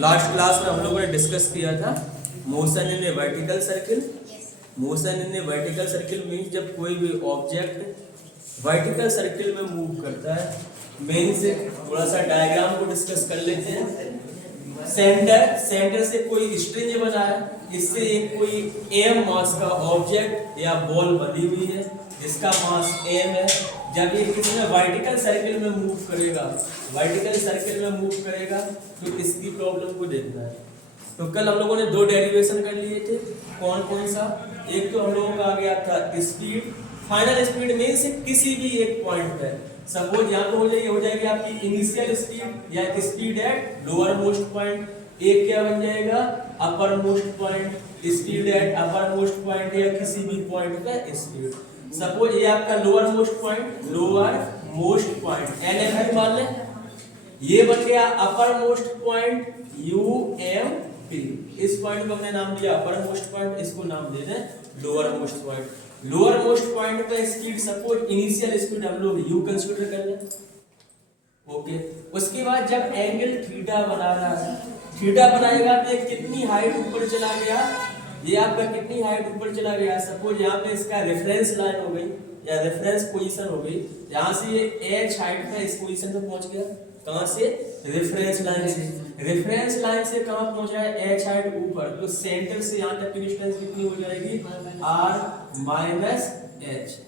Last class में हम लोगों ने डिस्कस किया था motion in A vertical circle. Motion in A vertical circle means जब कोई भी ऑब्जेक्ट वर्टिकल सर्किल में मूव करता है। मीन्स थोड़ा सा डायग्राम को डिस्कस कर लेते हैं। सेंटर से कोई स्ट्रिंग बना है, इससे एक कोई एम मास का ऑब्जेक्ट या बॉल बनी हुई है जिसका मास एम है। जब ये किसी वर्टिकल सर्किल में मूव करेगा, वर्टिकल सर्किल में मूव करेगा तो इसकी प्रॉब्लम को देखना है। तो कल हम लोगों ने दो डेरिवेशन कर लिए थे। कौन कौन सा? एक तो हम लोगों का आ गया था स्पीड। फाइनल स्पीड मीन्स किसी भी एक पॉइंट पे, सपोज यहाँ पे हो जाएगी आपकी इनिशियल स्पीड या speed at lower most point. एक क्या बन जाएगा? Upper most point. Speed at upper most point या किसी भी पॉइंट पे स्पीड। सपोज ये आपका lower most point, lower most point N मान लें। ये बन गया अपर मोस्ट पॉइंट UMP। इस पॉइंट को हमने नाम दिया अपर मोस्ट पॉइंट, इसको नाम दे दें lower most point. Lower most point पे स्पीड, सपोज इनिशियल स्पीड हम लोग U कंसीडर कर लें। ओके, उसके बाद जब एंगल थीटा बना रहा है, थीटा बनाएगा तो कितनी हाइट ऊपर चला गया? ये आपका कितनी हाइट ऊपर चला गया? सपोज यहाँ पे इसका रेफरेंस लाइन हो गई या रेफरेंस पोजीशन हो गई। यहाँ से ये h हाइट पे इस पोजीशन पे पहुंच गया। कहां से? रेफरेंस लाइन से। रेफरेंस लाइन से कहां पहुंचा है? h हाइट ऊपर। तो सेंटर से यहां तक की डिस्टेंस कितनी हो जाएगी? r minus h।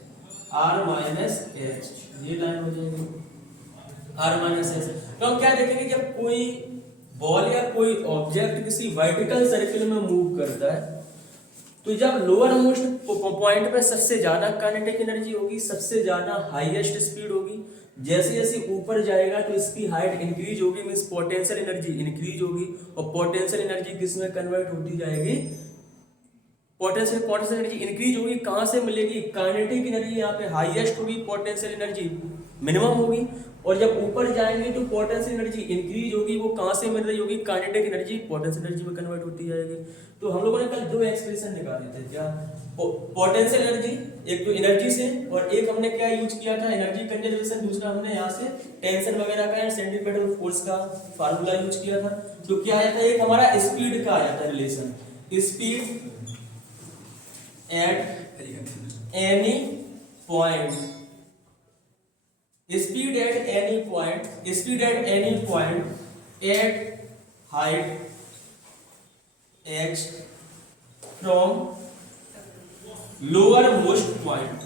r minus h ये लाइन हो जाएगी r माइनस h। तो हम क्या देखेंगे, जब कोई बॉल या कोई ऑब्जेक्ट किसी वर्टिकल सर्किल में मूव करता है तो जब लोअर मोस्ट पॉइंट पे सबसे ज्यादा काइनेटिक एनर्जी होगी, सबसे ज्यादा हाईएस्ट स्पीड होगी। जैसे जैसे ऊपर जाएगा तो इसकी हाइट इंक्रीज होगी, मींस पोटेंशियल एनर्जी इंक्रीज होगी। और पोटेंशियल एनर्जी किस में कन्वर्ट होती जाएगी? पोटेंशियल एनर्जी इंक्रीज होगी। कहां से मिलेगी? काइनेटिक एनर्जी यहाँ पे हाईएस्ट होगी, पोटेंशियल एनर्जी मिनिमम होगी। और जब ऊपर जाएंगे तो पोटेंशियल एनर्जी इंक्रीज होगी। वो कहां से मिल रही होगी? काइनेटिक एनर्जी पोटेंशियल एनर्जी में कन्वर्ट होती जाएगी। तो हम लोगों ने कल दो एक्सप्रेशन निकाले थे। क्या? पोटेंशियल एनर्जी, एक तो एनर्जी से, और एक हमने क्या यूज किया था? Energy conservation. दूसरा हमने यहाँ से टेंशन वगैरह का, सेंट्रीपिटल फोर्स का फार्मूला यूज किया था। तो क्या आया था? एक हमारा स्पीड का आया था relation, speed at any point, speed at any point, speed at any point at height h from lower most point.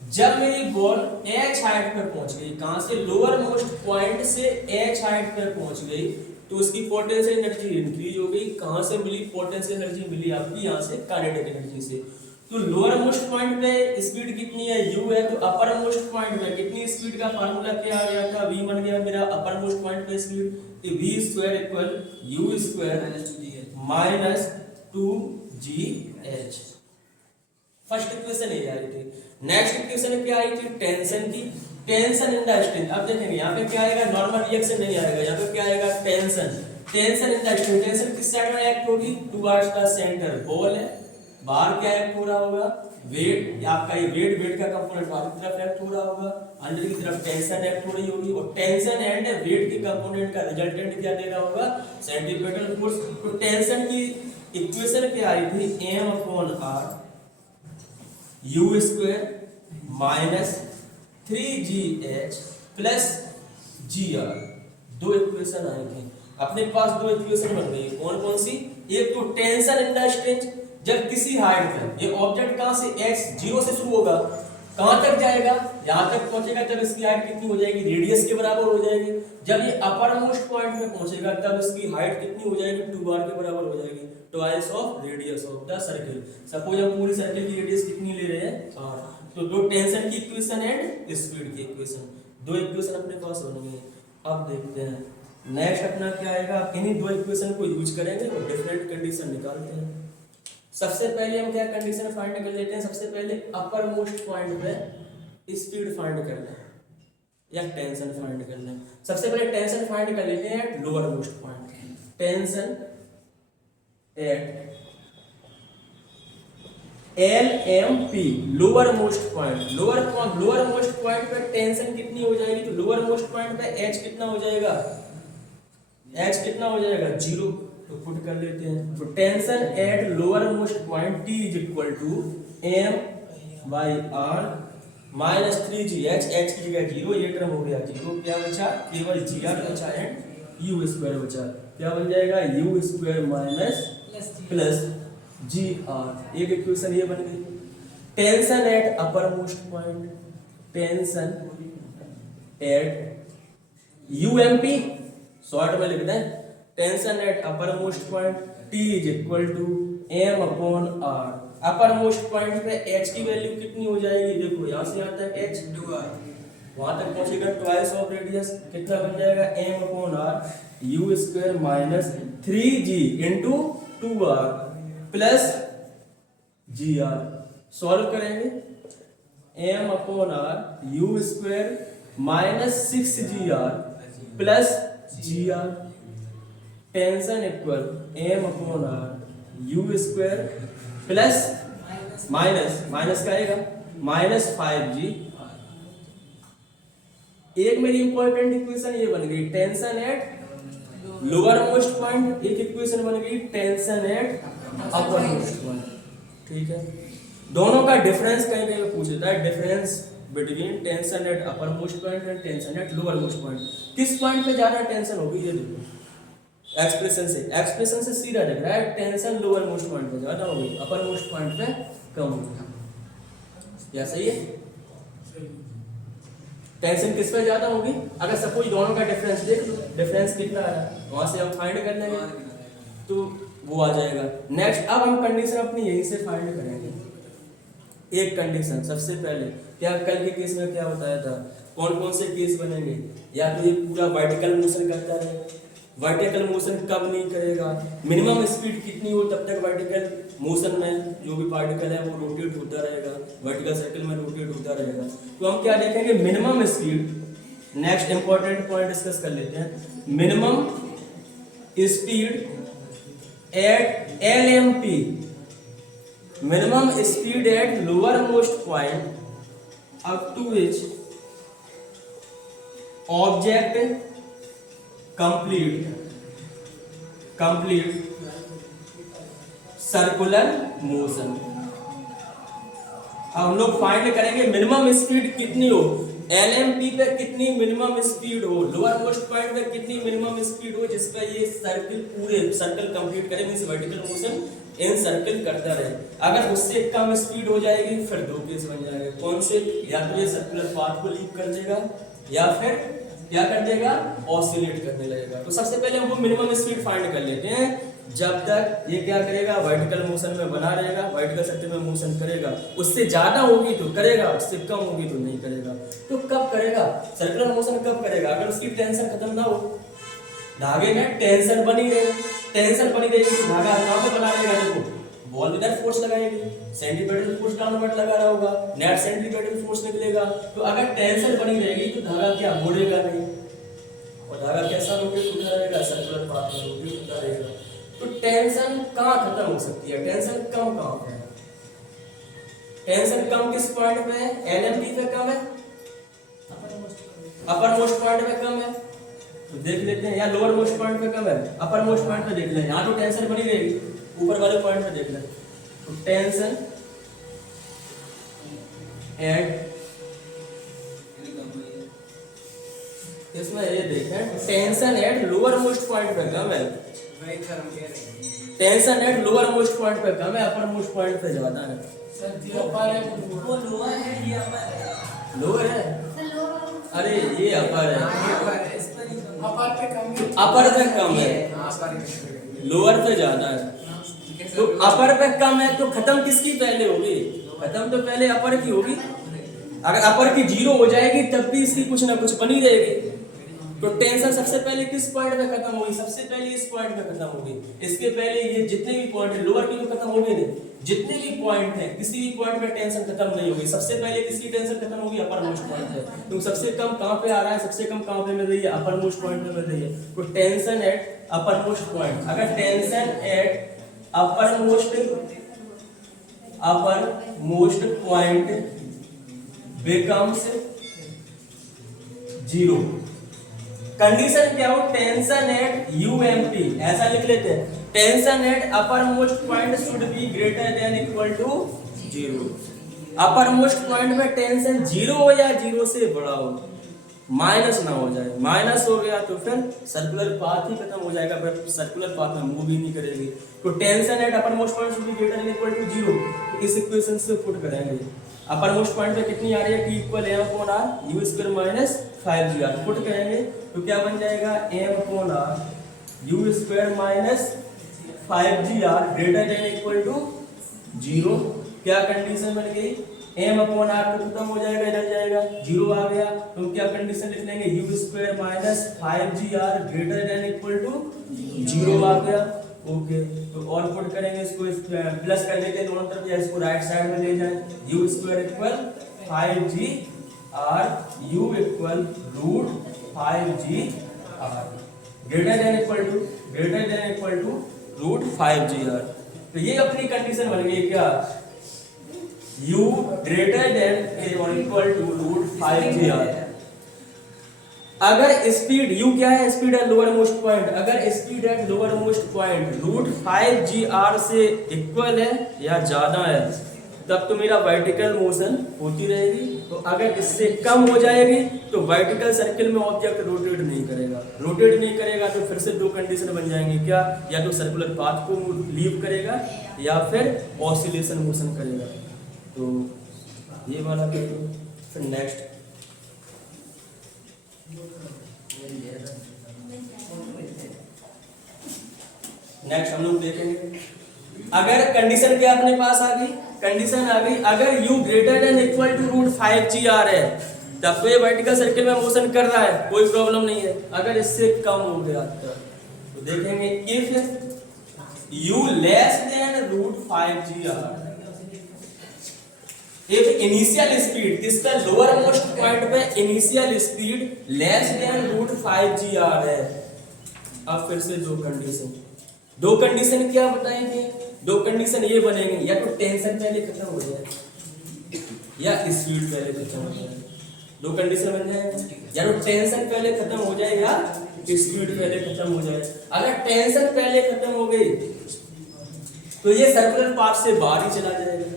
जब मेरी बॉल h हाइट पे पहुंच गई, कहां से? लोअर मोस्ट पॉइंट से h हाइट पे पहुंच गई तो उसकी पोटेंशियल एनर्जी इंक्रीज हो गई। कहां से मिली? पोटेंशियल एनर्जी मिली आपकी यहां से काइनेटिक एनर्जी से। तो लोअर मोस्ट पॉइंट पे स्पीड कितनी है? u है। तो अपर मोस्ट पॉइंट पे कितनी स्पीड का फार्मूला क्या आ गया था? v बन गया मेरा अपर मोस्ट पॉइंट पे स्पीड। तो v square equal u square minus 2gh। First equation ये आई थी। नेक्स्ट इक्वेशन क्या आई थी? टेंशन की। Tension in the string. अब देखेंगे यहाँ पे क्या आएगा? नॉर्मल रिएक्शन नहीं आएगा, यहाँ पे क्या आएगा? Tension. Tension in the string. Tension किस साइड में एक्ट होगी? Towards the centre. बॉल है, बाहर क्या एक्ट हो रहा होगा? वेट। आपका ये वेट का कंपोनेंट बाहर की तरफ एक्ट हो रहा होगा, अंदर की तरफ टेंशन एक्ट हो रही होगी। और टेंशन एंड वेट के कंपोनेंट का रिजल्टेंट क्या दे रहा होगा? Centripetal force. तो टेंशन की इक्वेशन क्या आई थी? m/r u square minus 3gh plus gr। दो इक्वेशन आई थी अपने पास, दो इक्वेशन बन गई। कौन कौन सी? एक तो टेंशन इन द स्ट्रिंग, जब किसी हाइट पे ये ऑब्जेक्ट कहां से? x 0 से शुरू होगा, कहां तक जाएगा? यहां तक पहुंचेगा, तब इसकी हाइट कितनी हो जाएगी? रेडियस के बराबर हो जाएगी। जब ये अपर मोस्ट पॉइंट में पहुंचेगा तब इसकी हाइट कितनी हो जाएगी? 2r के बराबर हो जाएगी, twice of radius of the circle. Suppose हम पूरी सर्किल की रेडियस कितनी ले रहे हैं? r। तो दो टेंशन की इक्वेशन एंड स्पीड की इक्वेशन, दो इक्वेशन अपने पास बन गई। अब देखते हैं नेक्स्ट अपना क्या आएगा। इन्हीं दो इक्वेशन को यूज करेंगे और डिफरेंट कंडीशन निकालते हैं। सबसे पहले हम क्या कंडीशन फाइंड कर लेते हैं? सबसे पहले अपर मोस्ट पॉइंट पे स्पीड फाइंड कर लें या टेंशन फाइंड कर लें। सबसे पहले टेंशन फाइंड कर लेते हैं eight lower most point. Tension eight LMP lower most point. Lower most point पे टेंशन कितनी हो जाएगी? तो लोअर मोस्ट पॉइंट पे H कितना हो जाएगा? एच कितना हो जाएगा 0, तो पुट कर लेते हैं। तो tension at lower most point T is equal to M by R minus 3g H की जगह 0, ये टर्म हो गया 0, क्या बचा केवल जी आर बचा एंड यू स्क्वायर बचा, क्या बन जाएगा यू स्क्वायर माइनस प्लस जी आर। एक इक्वेशन ये बन गई। Tension at upper most point, tension at UMP short में लिखते हैं, tension at upper most point T is equal to M upon R. Upper most point पे एच की value कितनी हो जाएगी, देखो यहाँ से यहाँ तक एच 2r, वहां तक पहुंचेगा ट्वाइस ऑफ रेडियस, कितना बन जाएगा m upon r u square minus 3g into 2r plus जी आर। सॉल्व करेंगे, m upon r u square minus 6gr plus जी r, tension equal m upon r u square plus minus का आएगा minus 5g। एक मेरी important equation ये बन गई tension at lower most point, एक equation बन गई tension at upper most point. ठीक है, दोनों का डिफरेंस कहीं कहीं पूछ लेता है, difference between tension at upper most point and tension at lower most point, किस पॉइंट पे ज्यादा टेंशन होगी ये देखो। एक्सप्रेशन से सीधा दिख रहा है टेंशन लोअर मोस्ट पॉइंट पे ज्यादा होगी, अपर मोस्ट पॉइंट पे कम होगी। या सही है, टेंशन किस पे ज्यादा होगी, अगर सपोज दोनों का डिफरेंस देख लो, डिफरेंस कितना है वहां से हम फाइंड कर लेंगे तो वो आ जाएगा। नेक्स्ट अब हम कंडीशन अपनी यहीं से फाइंड करेंगे। एक कंडीशन सबसे पहले, क्या कल के केस में क्या बताया था, कौन कौन से केस बनेंगे, या तो ये पूरा वर्टिकल मोशन करता है, वर्टिकल मोशन कब नहीं करेगा, मिनिमम स्पीड कितनी हो तब तक वर्टिकल मोशन में जो भी पार्टिकल है वो रोटेट होता रहेगा, वर्टिकल सर्कल में रोटेट होता रहेगा। तो हम क्या देखेंगे minimum speed. Next important point discuss कर लेते हैं, minimum speed at LMP, minimum speed at lower most point up to which object complete circular motion. हम लोग फाइंड करेंगे मिनिमम स्पीड कितनी हो, LMP पे कितनी मिनिमम स्पीड हो, लोअर मोस्ट पॉइंट पे कितनी मिनिमम स्पीड हो जिसपे ये पूरे सर्कल कंप्लीट करे, means vertical motion in circle करता रहे। अगर उससे कम स्पीड हो जाएगी फिर दो केस बन जाएंगे, कौन से, या तो ये सर्कुलर पाथ को लीव कर देगा या फिर क्या कर देगा ऑसिलेट करने लगेगा। तो सबसे पहले हम वो मिनिमम स्पीड फाइंड कर लेते हैं, जब तक ये क्या करेगा वर्टिकल मोशन में बना रहेगा, वर्टिकल सर्कल में मोशन करेगा, उससे ज्यादा होगी तो करेगा, उससे कम होगी तो नहीं करेगा। तो कब करेगा सर्कुलर मोशन, कब करेगा, अगर उसकी टेंशन खत्म ना हो, धागे में टेंशन बनी रहेगी तो धागा कहां पे बना रहेगा, देखो बॉल इधर फोर्स लगाएगी, सेंटीमीटर फोर्स डाउनवर्ड लगा रहा होगा, नेट सेंटीमीटर फोर्स निकलेगा। तो अगर टेंशन बनी रहेगी तो धागा क्या मुड़ेगा नहीं, और धागा कैसा रोटेट होता रहेगा, सर्कुलर पाथ में रोटेट होता रहेगा। तो टेंशन कहां खत्म हो सकती है, टेंशन कम कहां पे है, टेंशन कम किस पॉइंट पे है, LMP पे कम है, अपर मोस्ट पॉइंट पे कम है, तो देख लेते हैं, या लोअर मोस्ट पॉइंट पे कम है, अपर मोस्ट पॉइंट पे देख लें, यहाँ तो टेंशन बनी रहेगी, ऊपर वाले पॉइंट पे देख लें। तो टेंशन एट, इसमें ये देखें tension at lower most point पे कम है, tension at lower most point पे कम है, अपर मोस्ट पॉइंट पे ज्यादा है। वो लोअर है, ये अपर है, लोअर है, अरे ये अपर है, अपर पे कम है, लोअर पे ज्यादा है। तो अपर पे कम है तो खत्म किसकी पहले होगी, खत्म तो पहले अपर की होगी। अगर अपर की 0 हो जाएगी तब भी इसकी कुछ ना कुछ बनी रहेगी। तो टेंशन सबसे पहले किस पॉइंट पे खत्म होगी, सबसे पहले इस पॉइंट पे खत्म होगी। इसके पहले ये जितने भी पॉइंट है लोअर की तो खत्म होगी नहीं, जितने भी पॉइंट है किसी भी पॉइंट पे टेंशन खत्म नहीं होगी। सबसे पहले किसकी टेंशन खत्म होगी, अपर मोस्ट पॉइंट है। तो सबसे कम कहां पे आ रहा है, सबसे कम कहां पे मिल रही है, अपर मोस्ट पॉइंट पे मिल रही है। तो tension at upper most point, अगर tension at upper most point becomes 0, condition क्या हो, टेंशन एट यूएमपी, ऐसा लिख लेते हैं, tension at upper most point should be greater than equal to 0। Upper most point में टेंशन 0 हो या 0 से बड़ा हो, माइनस ना हो जाए, माइनस हो गया तो फिर सर्कुलर पाथ ही खत्म हो जाएगा, फिर सर्कुलर पाथ में मूव ही नहीं करेगी। तो tension at upper most point should be greater than equal to 0, इस इक्वेशन से पुट करेंगे। अपर मोस्ट पॉइंट पे कितनी आ रही है, t equal m upon r u square minus 5gr, put करेंगे तो क्या बन जाएगा, m upon r u square minus 5gr greater than equal to 0। क्या कंडीशन बन गई, m अपॉन r तो खत्म हो जाएगा, इधर जाएगा 0 आ गया, तो क्या कंडीशन लिख लेंगे, u square minus 5gr greater than equal to 0 आ गया। ओके, तो और पुट करेंगे इसको, प्लस कर देते हैं दोनों तरफ या इसको राइट साइड में ले जाएं, u square equal 5gr u equal root 5gr greater than equal to root 5gr। तो ये अपनी कंडीशन बन गई क्या, u ग्रेटर देन और इक्वल टू रूट 5gr। अगर स्पीड u क्या है, स्पीड है लोअर मोस्ट पॉइंट, अगर speed at lower most point root 5gr से इक्वल है या ज्यादा है, तब तो मेरा वर्टिकल मोशन होती रहेगी। तो अगर इससे कम हो जाएगी तो वर्टिकल सर्किल में ऑब्जेक्ट रोटेट नहीं करेगा, तो फिर से दो कंडीशन बन जाएंगे क्या, या तो सर्कुलर पाथ को लीव करेगा या फिर ऑसिलेशन मोशन करेगा। तो ये वाला कर दो, फिर नेक्स्ट हम लोग देखेंगे। अगर कंडीशन क्या अपने पास आ गई, कंडीशन आ गई अगर u greater than equal to root 5gr है, तब तो ये वर्टिकल सर्किल में मोशन कर रहा है, कोई प्रॉब्लम नहीं है। अगर इससे कम हो गया तो देखेंगे if u less than root 5gr, if initial speed, किसका लोअर मोस्ट पॉइंट पे initial speed less than root 5gr है। अब फिर से दो कंडीशन क्या बताएंगे, दो कंडीशन ये बनेंगे, या तो टेंशन पहले खत्म हो जाए या स्पीड पहले खत्म हो जाए। दो कंडीशन बन जाएंगे, या तो टेंशन पहले खत्म हो जाए या स्पीड पहले खत्म हो जाए। अगर टेंशन पहले खत्म हो गई तो ये सर्कुलर पाथ से बाहर ही चला जाएगा।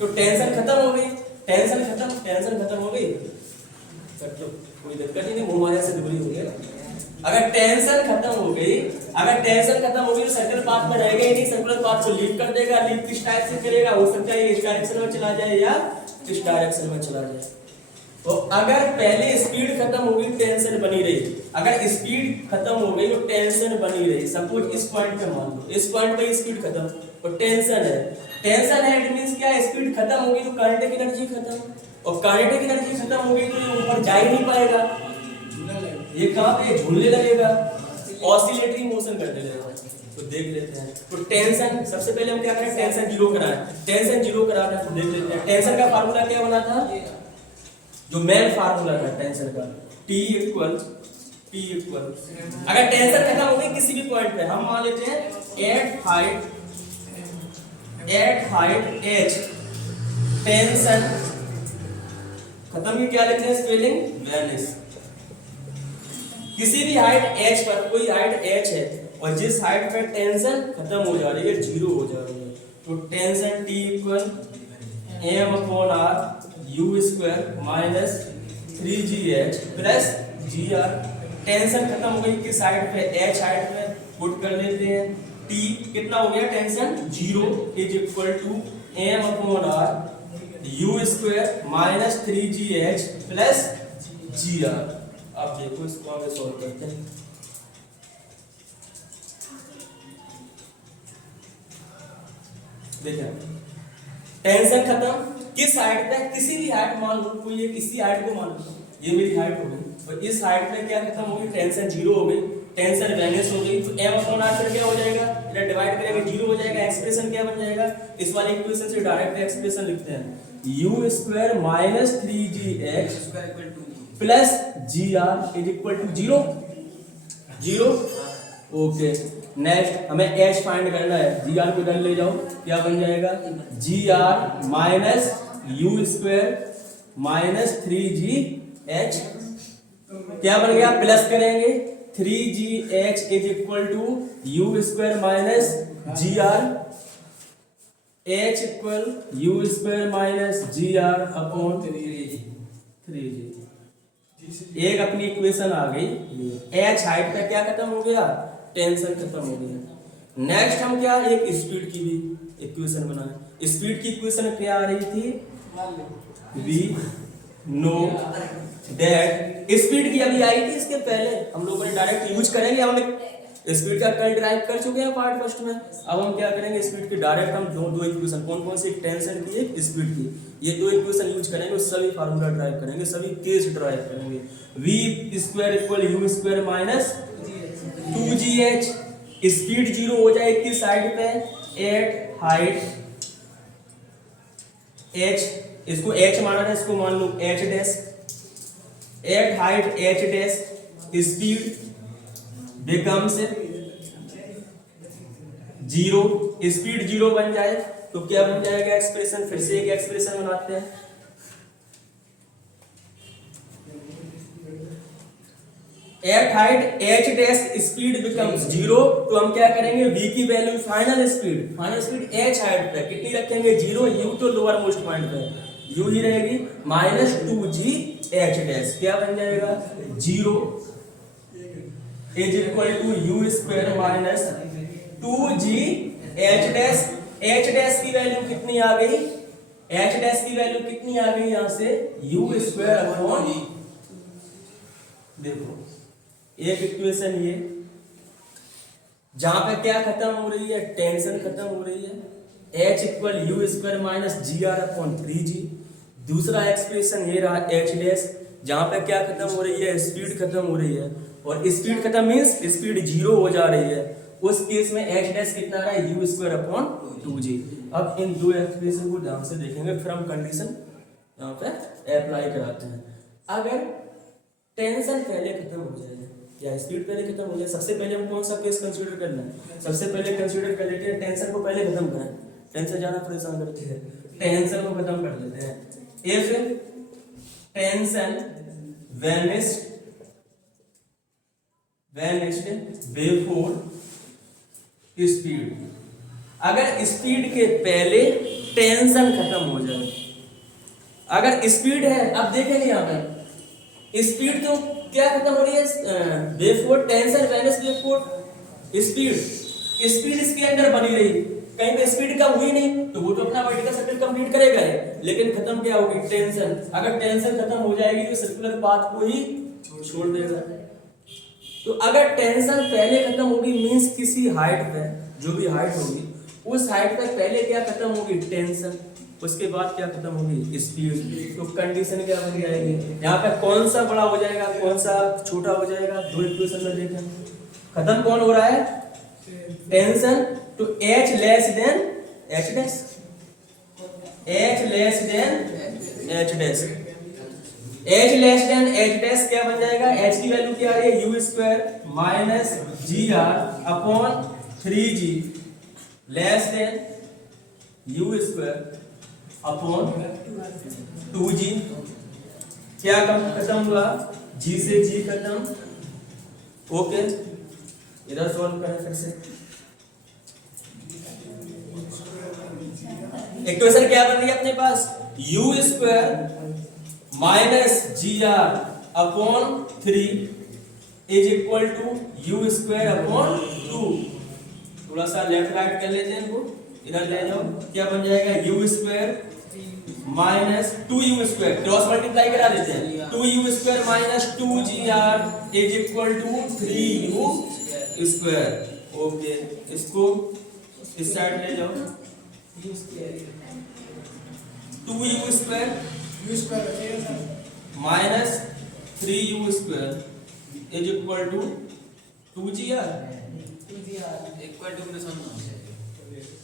तो टेंशन खत्म हो गई, टेंशन खत्म हो गई, तो कोई दिक्कत ही नहीं, मुंह मारे से दूरी हो गया। अगर टेंशन खत्म हो गई तो सर्कुलर पाथ में रहेगा ही नहीं, सर्कुलर पाथ को लीव कर देगा। लीव किस टाइप से करेगा, हो सकता है इस डायरेक्शन में चला जाए या इस डायरेक्शन में चला जाए। तो अगर पहले स्पीड खत्म हो गई, टेंशन बनी रही, अगर स्पीड खत्म हो गई तो टेंशन बनी रही। सपोज इस पॉइंट पे मान लो, इस पॉइंट पे स्पीड खत्म और टेंशन है, इट मींस क्या, स्पीड खत्म हो गई तो काइनेटिक एनर्जी खत्म, और काइनेटिक एनर्जी खत्म हो गई तो ये ऊपर जा ही नहीं पाएगा, ये कहां पे झूलने लगेगा, ऑसिलेटरी मोशन करने लगेगा। तो देख लेते हैं। तो टेंशन, सबसे पहले हम क्या करें, टेंशन जीरो कराना है। तो देख लेते हैं टेंशन का फार्मूला क्या बना था, जो मेन फार्मूला था टेंशन का, T इक्वल अगर टेंशन खत्म हो गई किसी भी पॉइंट पे, हम मान लेते हैं एट हाइट h, टेंशन खत्म की क्या लिखते हैं स्पेलिंग, वैनिश। किसी भी हाइट h पर, कोई हाइट h है और जिस हाइट पे टेंशन खत्म हो जा रही है, जीरो हो जा रही है, तो tension T equal m upon r u square minus 3gh plus gr। Tension खत्म हो गई किस हाइट पे, h हाइट पे, पुट कर लेते हैं। T कितना हो गया, tension zero is equal to m upon r u square minus 3gh plus gr। अब देखो इसको आगे सॉल्व करते हैं। देखिए टेंशन खत्म किस हाइट पे, किसी भी हाइट मान लो, कोई एक इसी हाइट को मान लो, ये मेरी हाइट हो गई, और इस हाइट पे क्या खत्म हो गई, टेंशन जीरो हो गई, टेंशन वैनिश हो गई। तो m अपॉन r फिर क्या हो जाएगा, इधर डिवाइड करेंगे जीरो हो जाएगा। एक्सप्रेशन क्या बन जाएगा, इस वाले इक्वेशन से डायरेक्ट एक्सप्रेशन लिखते हैं, u square minus 3gh plus gr is equal to zero. Okay, next हमें h फाइंड करना है, gr को इधर ले जाओ, क्या बन जाएगा, gr minus u square minus 3gh क्या बन गया, प्लस करेंगे 3gh is equal to you square minus ji R, h equal U square minus ji are upon 3g। एक अपनी इक्वेशन आ गई, h हाइट का क्या खत्म हो गया, टेंशन खत्म हो गया। नेक्स्ट हम क्या, एक स्पीड की भी इक्वेशन बनाए। स्पीड की इक्वेशन क्या आ रही थी, वी नो दैट, स्पीड की अभी आई थी, इसके पहले हम लोगों ने डायरेक्ट यूज करेंगे। हम स्पीड का कल ड्राइव कर चुके हैं पार्ट फर्स्ट में। अब हम क्या करेंगे, स्पीड की डायरेक्ट हम दो इक्वेशन, कौन कौन सी, टेंशन की एक स्पीड की, ये दो इक्वेशन यूज करेंगे, सभी फार्मूला ड्राइव करेंगे, सभी केस ड्राइव करेंगे। V square equal U square minus 2gh, speed zero हो जाएगी किस साइड पे, एट हाइट h, इसको h माना है, इसको मान लो h dash, at height h dash, speed becomes zero, speed zero बन जाए तो क्या बन जाएगा एक्सप्रेशन, फिर से एक एक्सप्रेशन बनाते हैं। At height h dash speed becomes zero, तो हम क्या करेंगे, v की value final speed h height पे कितनी रखेंगे, जीरो, u तो लोअर मोस्ट पॉइंट पे, u ही रहेगी, माइनस 2gh डैश, क्या बन जाएगा, zero is equal to you square minus 2gh dash. h dash की वैल्यू कितनी आ गई, h डैश की वैल्यू कितनी आ गई यहां से, u स्क्वायर अपॉन, देखो एक इक्वेशन ये, जहां पे क्या खत्म हो रही है, टेंशन खत्म हो रही है, h equal U square minus ji are upon 3g। दूसरा एक्सप्रेशन ये रहा h डैश, जहां पे क्या खत्म हो रही है, स्पीड खत्म हो रही है, और स्पीड खत्म मींस स्पीड जीरो हो जा रही है, उस केस में h डैश कितना रहा है, यू स्क्वायर अपॉन 2g। अब इन दो एक्सप्रेशन को ध्यान से देखेंगे, फिर हम कंडीशन यहाँ पे अप्लाई कराते हैं। अगर टेंशन पहले खत्म हो जाए या स्पीड पहले खत्म हो जाए, सबसे पहले हम कौन सा केस कंसीडर करना है, सबसे पहले कंसीडर कर लेते हैं टेंशन को पहले खत्म करें, टेंशन ज्यादा परेशान करती है, टेंशन को खत्म कर लेते हैं। If tension vanished before speed, अगर स्पीड के पहले टेंशन खत्म हो जाए, अगर स्पीड है, अब देखेंगे यहाँ पे स्पीड तो क्या खत्म हो रही है, before tension vanish before speed, speed इसके अंदर बनी रही, कहीं पे स्पीड कम हुई नहीं तो वो तो अपना वर्टिकल सर्किल कंप्लीट करेगा ही, लेकिन खत्म क्या होगी, टेंशन। अगर टेंशन खत्म हो जाएगी तो सर्कुलर पाथ को ही छोड़ देगा। तो अगर टेंशन पहले खत्म होगी मींस किसी हाइट पे, जो भी हाइट होगी उस हाइट पे पहले क्या खत्म होगी, टेंशन, उसके बाद क्या खत्म होगी, स्पीड। तो कंडीशन क्या बन जाएगी, यहाँ पे कौन सा बड़ा हो जाएगा, कौन सा छोटा हो जाएगा, दो इक्वेशन में देखें, खत्म कौन हो रहा है, टेंशन, तो h less than h dash, h less than h dash, h less than h dash क्या बन जाएगा, h की वैल्यू क्या आ रही है, U square minus ji are upon 3g less than U square upon 2g, क्या खत्म हुआ, g से g खत्म, ओके। इधर सॉल्व करें फिर से, इक्वेशन क्या बन रही है अपने पास, u square minus ji are upon 3 is equal to you square upon 2। थोड़ा सा लेफ्ट राइट कर लेते हैं इनको, इधर ले जाओ, क्या बन जाएगा, U square minus 2u square, cross multiply करा देते हैं, 2u square minus 2gr is equal to 3u square, okay. इसको इस साइड ले जाओ, 2u square minus 3u square is equal to 2gr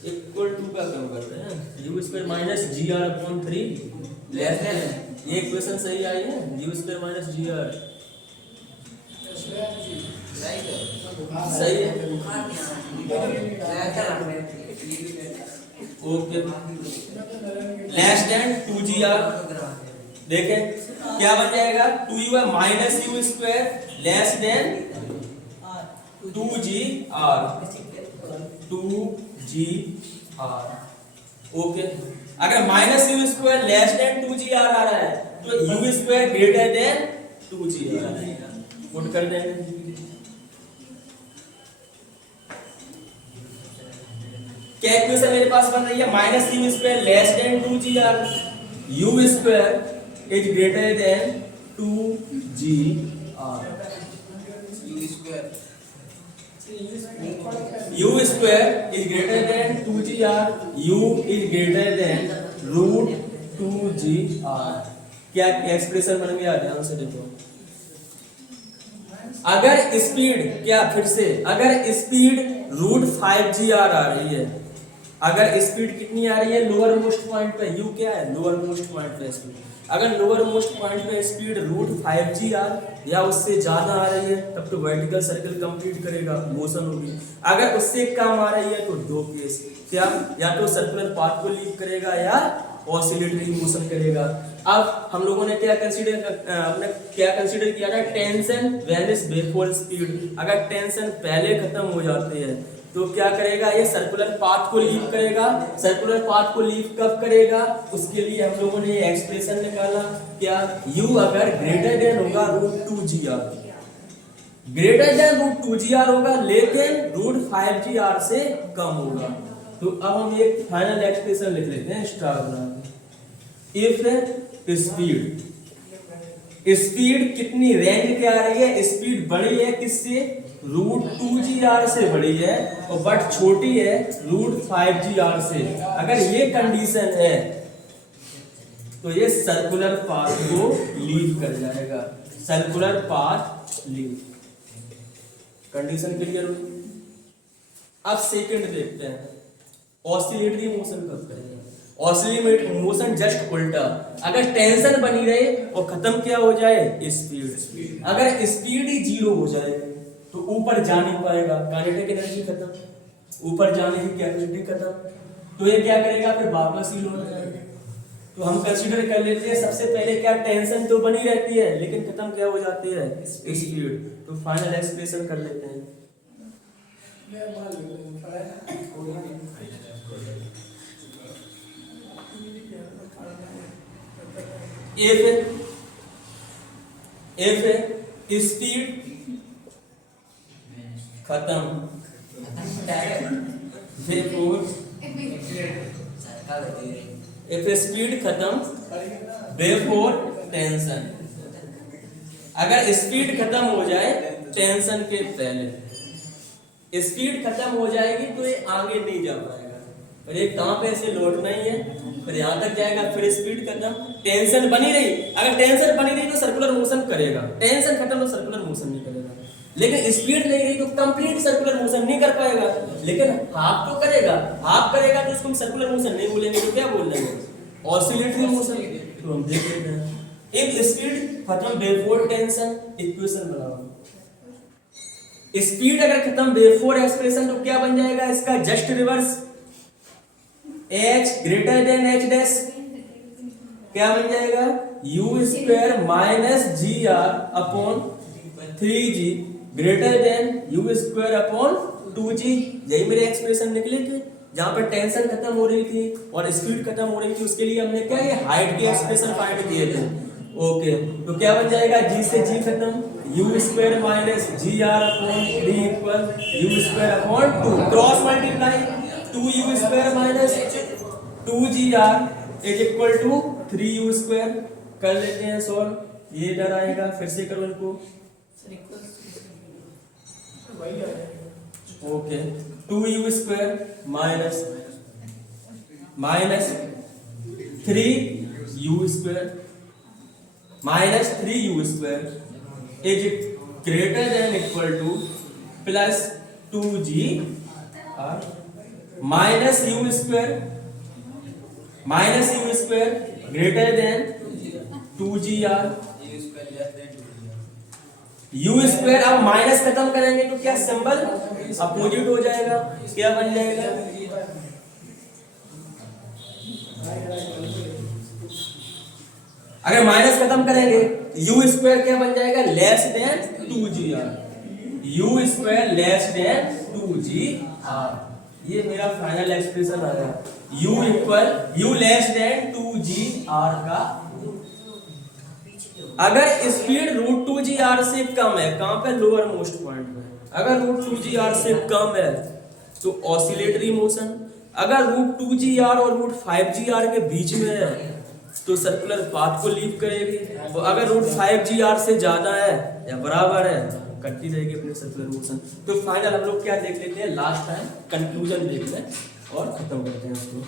equal to का कम कर रहे हैं, U square minus ji are upon 3 less than, ये इक्वेशन सही आई है, यू स्क्वायर माइनस जी आर सही है, ओके, लेस देन 2gr देखें क्या बन जाएगा, 2u minus u square less than 2gr, 2gr। Okay, अगर minus u square less than 2gr आ रहा है तो u square greater than 2gr put कर देंगे। क्या इक्वेशन मेरे पास बन रही है, minus u square less than 2gr, u square is greater than 2gr, u square is greater than 2gr, u is greater than root 2gr। क्या expression बन गया, ध्यान से देखो। अगर स्पीड, क्या फिर से, अगर स्पीड रूट 5gr आ रही है, अगर स्पीड कितनी आ रही है लोअर मोस्ट पॉइंट पे, u क्या है लोअर मोस्ट पॉइंट पे स्पीड, अगर लोअर मोस्ट पॉइंट पे स्पीड रूट 5gr या उससे ज्यादा आ रही है तब तो वर्टिकल सर्कल कंप्लीट करेगा, मोशन होगी। अगर उससे कम आ रही है तो दो केस, क्या, या तो सर्कुलर पाथ को लीव करेगा या ऑसिलेटरी मोशन करेगा। अब हम लोगों ने क्या कंसीडर किया था, टेंशन वेनिस बिफोर स्पीड। अगर टेंशन पहले खत्म हो जाती है तो क्या करेगा, ये सर्कुलर पाथ को लीव करेगा। सर्कुलर पाथ को लीव कब करेगा, उसके लिए हम लोगों ने ये एक्सप्रेशन निकाला, क्या, u अगर ग्रेटर देन होगा root 2gr, greater than root 2gr होगा लेकिन रूट 5gr से कम होगा। तो अब हम एक फाइनल एक्सप्रेशन लिख लेते हैं स्टार बना के। इफ स्पीड कितनी, रेंज क्या आ रही है, स्पीड बड़ी है किससे, रूट 2gr से बड़ी है और बट छोटी है रूट 5gr से। अगर ये कंडीशन है तो ये सर्कुलर पाथ को लीव कर जाएगा, circular path leave. Condition clear हुई। अब सेकंड देखते हैं, ऑसिलेटरी मोशन कब करेंगे। ऑसिलेटरी मोशन जस्ट उल्टा, अगर टेंशन बनी रहे और खत्म क्या हो जाए स्पीड, अगर स्पीड ही जीरो हो जाए तो ऊपर जा नहीं पाएगा, काइनेटिक एनर्जी खत्म, ऊपर जाने की कैपेसिटी खत्म, तो ये क्या करेगा फिर वापस ही लौट जाएगा। तो हम कंसीडर कर लेते हैं सबसे पहले क्या, टेंशन तो बनी रहती है लेकिन खत्म क्या हो जाती है स्पीड। तो फाइनल एक्सप्रेशन कर लेते हैं। इफ स्पीड खत्म, इफ स्पीड खत्म बिफोर टेंशन, अगर स्पीड खत्म हो जाए टेंशन के पहले, स्पीड खत्म हो जाएगी तो ये आगे नहीं जा पाएगा, और ये कहां पे ऐसे लौटना ही है, फिर यहां तक जाएगा, फिर स्पीड खत्म, टेंशन बनी रही, अगर टेंशन बनी रही तो सर्कुलर मोशन करेगा, टेंशन खत्म तो सर्कुलर मोशन नहीं करेगा। लेकिन स्पीड नहीं रही तो कंप्लीट सर्कुलर मोशन नहीं कर पाएगा, लेकिन हाफ तो करेगा, हाफ करेगा तो उसको हम सर्कुलर मोशन नहीं बोलेंगे तो क्या बोल देंगे, ऑसिलेटरी मोशन। तो हम देख लेते हैं, इफ स्पीड खत्म बिफोर टेंशन, इक्वेशन बनाओ। स्पीड अगर खत्म बिफोर एक्सप्रेशन तो क्या बन जाएगा इसका just reverse, h greater than h dash, क्या बन जाएगा u square minus gr upon 3g greater than u square upon 2g। यही मेरे एक्सप्रेशन निकले थे, जहां पर टेंशन खत्म हो रही थी और स्पीड खत्म हो रही थी, उसके लिए हमने क्या ये हाइट के एक्सप्रेशन फाइंड किए थे। ओके, तो क्या बन जाएगा, g से g खत्म, u square minus gr upon 3 equal u square upon 2, cross multiply 2u square minus 2gr is equal to 3u square. कर लेते हैं सॉल्व, ये इधर आएगा, फिर से करो इनको। Okay, 2u square minus 3u square minus 3u square is greater than equal two plus 2g minus u square greater than 2gr, u square. अब माइनस खत्म करेंगे तो क्या सिंबल अपोजिट हो जाएगा, क्या बन जाएगा, अगर माइनस खत्म करेंगे यू स्क्वायर क्या बन जाएगा, less than 2gr, u square less than 2gr। ये मेरा फाइनल एक्सप्रेशन आ गया, u equal you less than 2gr का। अगर स्पीड √2gr से कम है, कहां पे, लोअर मोस्ट पॉइंट पे, अगर √2gr से कम है तो ऑसिलेटरी मोशन, अगर √2gr और √5gr के बीच में है तो सर्कुलर पाथ को लीव करेगी, और अगर √5gr से ज्यादा है या बराबर है करती रहेगी अपने सर्कुलर मोशन। तो फाइनल हम लोग क्या देख लेते हैं, लास्ट टाइम कंक्लूजन देख लें और खत्म करते हैं उसको।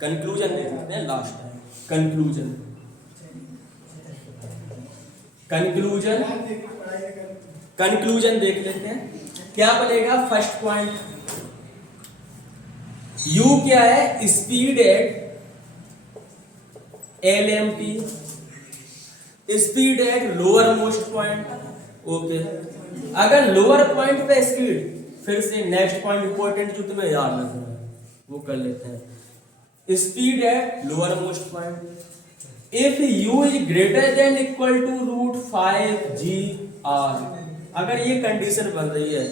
कंक्लूजन देख लेते हैं last time, conclusion conclusion conclusion देख लेते हैं। क्या बनेगा, फर्स्ट पॉइंट, u क्या है, speed at LMP, speed at lower most point. Okay, अगर लोअर पॉइंट पे स्पीड, फिर से नेक्स्ट पॉइंट इंपॉर्टेंट जो तुम्हें याद रखना है वो कर लेते हैं, speed at lower most point if u is greater than equal to √5gr। अगर ये कंडीशन बन रही है,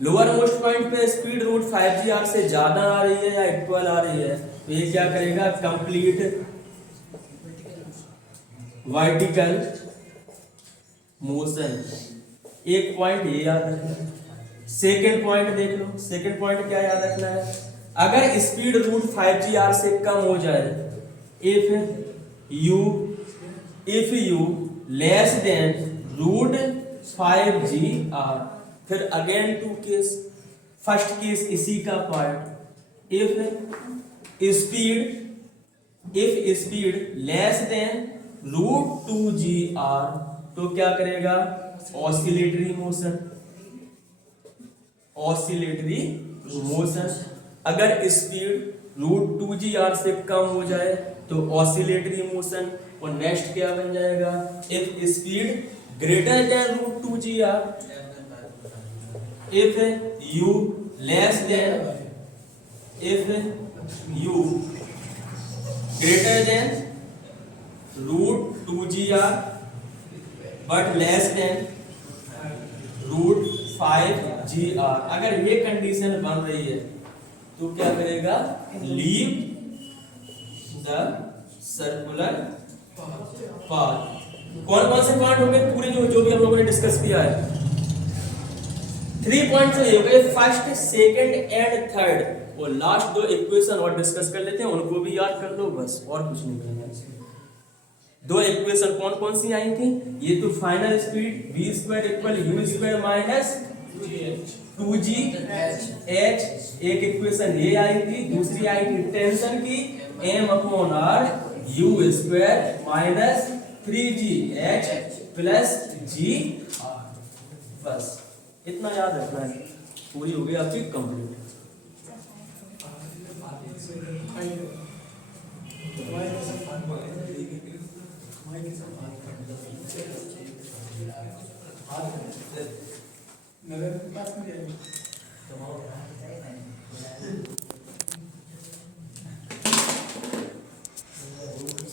लोअर मोस्ट पॉइंट पे स्पीड √5gr से ज्यादा आ रही है या इक्वल आ रही है, तो ये क्या करेगा, कंप्लीट वर्टिकल मोशन। एक पॉइंट ये याद रखना है। सेकेंड पॉइंट देख लो, सेकेंड पॉइंट क्या याद रखना है, अगर स्पीड √5gr से कम हो जाए, if you less than √5gr। फिर again two case, first case इसी का part, if speed less than √2gr, तो क्या करेगा, ऑसिलेटरी मोशन, ऑसिलेटरी मोशन। अगर स्पीड √2gr से कम हो जाए तो ऑसिलेटरी मोशन, और नेक्स्ट क्या बन जाएगा, if speed greater than √2gr, if u less than, if u greater than √2gr but less than √5gr, अगर ये कंडीशन बन रही है तो क्या करेगा, लीव द सर्कुलर पाथ। कौन कौन से पॉइंट हो गए पूरे जो भी हम लोगों ने डिस्कस किया है, 3 पॉइंट से हो गए, फर्स्ट सेकंड एंड थर्ड, और लास्ट 2 इक्वेशन और डिस्कस कर लेते हैं, उनको भी याद कर लो बस, और कुछ नहीं करना है। 2 इक्वेशन कौन कौन सी आई थी, ये तो final speed v² equal u² minus 2gh, एक इक्वेशन ये आई थी, दूसरी आई थी टेंशन की, m/r u² minus 3gh plus g। बस इतना याद रखना है, पूरी हो गई आपकी कंप्लीट। नगर पास में